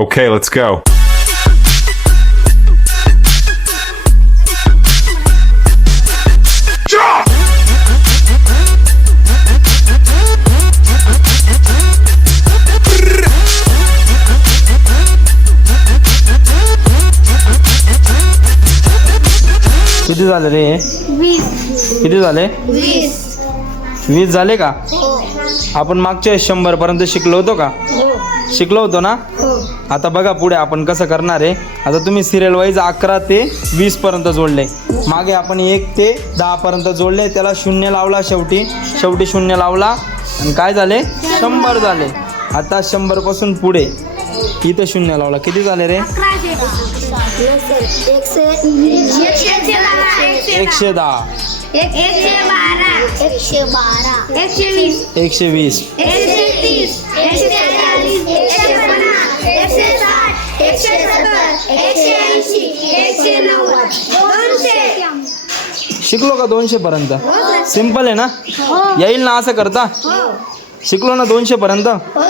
Okay, let's go. किती झाले रे? वीस. किती झाले? वीस. वीस झाले का? हो. आपण मागच्या शंभर पर्यंत शिकलो होतो का? हो. शिकलो होतो ना? हो. आता बघा पुढे आपण कसं करणार आहे. आता तुम्ही सिरियल वाईज अकरा ते वीस पर्यंत जोडले. मागे आपण एक ते दहा पर्यंत जोडले. त्याला शून्य लावला शेवटी. शेवटी शून्य लावला. आणि काय झाले? शंभर झाले. आता शंभरपासून पुढे. इथं शून्य लावला. किती झाले रे? एकशे एकशे बारा. एकशे दहा एकशे वीस शिकलो का दोनशे पर्यंत? हो. सिंपल आहे ना? हो. येईल ना असं करता? हो. शिकलो ना दोनशे पर्यंत? हो